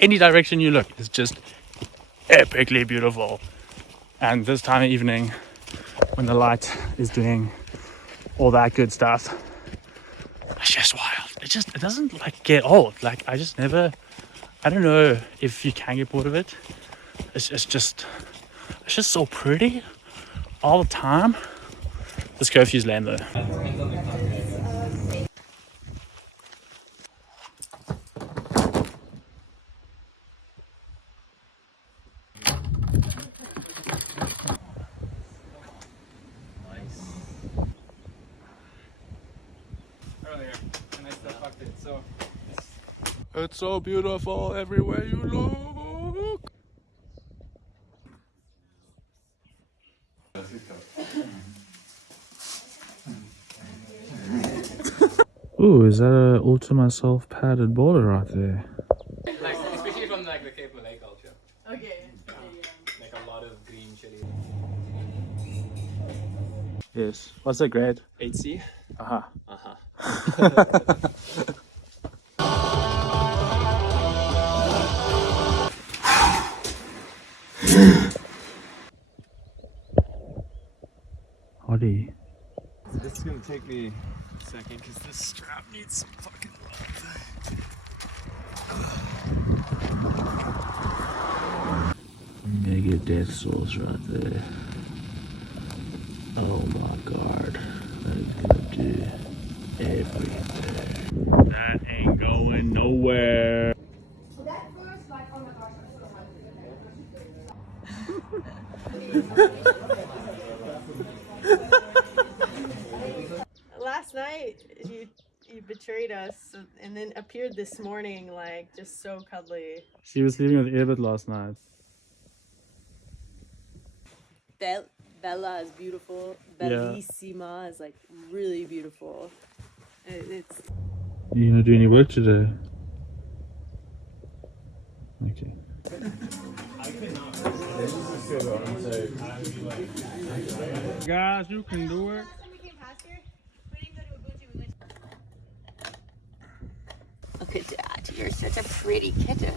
any direction you look, it's just epically beautiful. And this time of evening, when the light is doing all that good stuff, it's just wild. It doesn't like get old. Like I don't know if you can get bored of it. It's just so pretty all the time. This curfew's lame though. Earlier, and I still fucked it, so It's so beautiful everywhere you look. Ooh, is that a Ultima self-padded boulder right there? like especially from like the Cape Malay culture. Okay. Like a lot of green chili. Yes. What's the grade? 8C. Aha. Howdy. This is gonna take me a second because this strap needs some fucking love. I'm gonna get death souls right there. Oh my god. That is gonna do everything. That ain't going nowhere. Last night you betrayed us and then appeared this morning like just so cuddly. She was sleeping with Earbit last night. Bella is beautiful. Bellissima is like really beautiful. It's You gonna do any work today? Okay. Guys, you can do it. look at that. You're such a pretty kitten.